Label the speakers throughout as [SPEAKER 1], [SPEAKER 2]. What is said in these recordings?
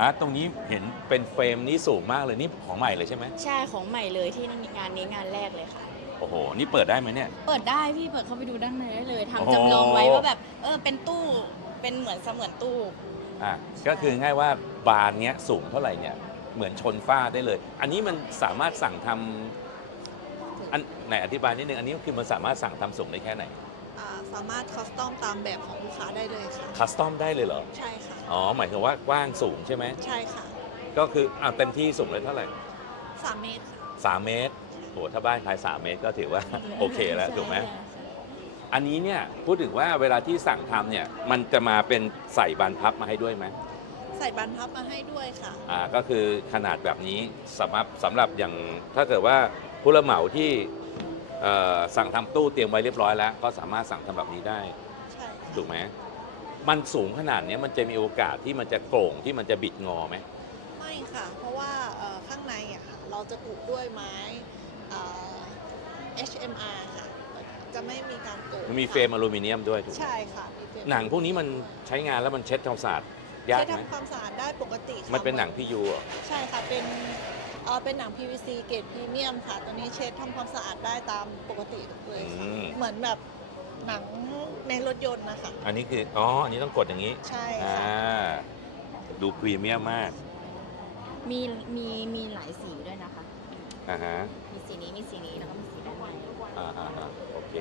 [SPEAKER 1] อะตรงนี้เห็นเป็นเฟรมนี้สูงมากเลยนี่ของใหม่เลยใช่ไหม
[SPEAKER 2] ใช่ของใหม่เลยที่งานนี้งานแรกเลยค่ะ
[SPEAKER 1] โอ้โห นี่เปิดได้ไหมเนี่ย
[SPEAKER 2] เปิดได้พี่เปิดเข้าไปดูด้านในได้เลย
[SPEAKER 1] โอ้โห
[SPEAKER 2] ทำจำลองไว้ว่าแบบเออเป็นตู้เป็นเหมือนเสมือนตู้
[SPEAKER 1] อะก็คือง่ายว่าบานเนี้ยสูงเท่าไหร่เนี่ยเหมือนชนฝ้าได้เลย อันนี้มันสามารถสั่งทำอันไหนอธิบายนิดนึงอันนี้คือมันสามารถสั่งทำส่งได้แค่ไหน
[SPEAKER 3] อ่าสามารถคัสตอมตามแบบของลูกค้าได้เลยค่ะ
[SPEAKER 1] คัสตอมได้เลยเหรอ
[SPEAKER 3] ใช่ค่ะ
[SPEAKER 1] อ๋อ หมายถึงว่ากว้างสูงใช่ไหม
[SPEAKER 3] ใช่ค่ะ
[SPEAKER 1] ก็คืออะเต็มที่สูงเลยเท่าไหร่
[SPEAKER 3] 3เมตรค่ะ
[SPEAKER 1] สามเมตรโหถ้าบ้านใครสามเมตรก็ถือว่า โอเคแล้วถูกไหม อันนี้เนี่ยพูดถึงว่าเวลาที่สั่งทำเนี่ยมันจะมาเป็นใส่บานพับมาให้ด้วยไหม
[SPEAKER 3] ใส่บันพับมาให้ด้วยค่ะ
[SPEAKER 1] อ่าก็คือขนาดแบบนี้สำหรับสำหรับอย่างถ้าเกิดว่าผู้รับเหมาที่เอ่อสั่งทำตู้เตรียมไว้เรียบร้อยแล้ว ก็สามารถสั่งทำแบบนี้ได้
[SPEAKER 3] ใช่ค่ะ
[SPEAKER 1] ถูกไหม มันสูงขนาดเนี้ยมันจะมีโอกาสที่มันจะโก่งที่มันจะบิดงอไหม
[SPEAKER 3] ไม่ค่ะ เพราะว่าเอ่อข้างในอะค่ะเราจะปลูกด้วยไม้เอ่อ HMR ค่ะ จะไม่มีการโกง
[SPEAKER 1] มันมีเฟรมอลูมิเนียมด้วยถูกไหม
[SPEAKER 3] ใช่ค่ะมีเฟรม
[SPEAKER 1] หนังพวกนี้มันใช้งานแล้วมันเช็ดความสะอาดยาก
[SPEAKER 3] ใช้
[SPEAKER 1] ไหม
[SPEAKER 3] ทำความสะอาดได้ปกติค่ะ
[SPEAKER 1] มันเป็นหนังพียูอะ
[SPEAKER 3] ใช่ค่ะเป็นเอ่อเป็นหนัง PVC เกรดพรีเมียมค่ะตัวนี้เช็ดทำความสะอาดได้ตามปกติเลยค่ะ
[SPEAKER 1] อืม
[SPEAKER 3] เหมือนแบบ หนังในรถยนต์นะคะ
[SPEAKER 1] อันนี้คือ อ๋อ อันนี้ต้องกดอย่างนี้
[SPEAKER 3] ใช่
[SPEAKER 1] อ่า
[SPEAKER 3] ค่ะ
[SPEAKER 1] ดูพรีเมียมมาก
[SPEAKER 2] มีมีมีหลายสีด้วยนะคะ
[SPEAKER 1] อ่าฮะ
[SPEAKER 2] มีสีนี้มีสีนี้แล้วก็มีสีด้านใน
[SPEAKER 1] อ่าอ่าอ่าโอเค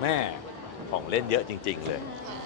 [SPEAKER 1] แม่ของเล่นเยอะจริง ๆ เลย
[SPEAKER 3] ค่ะ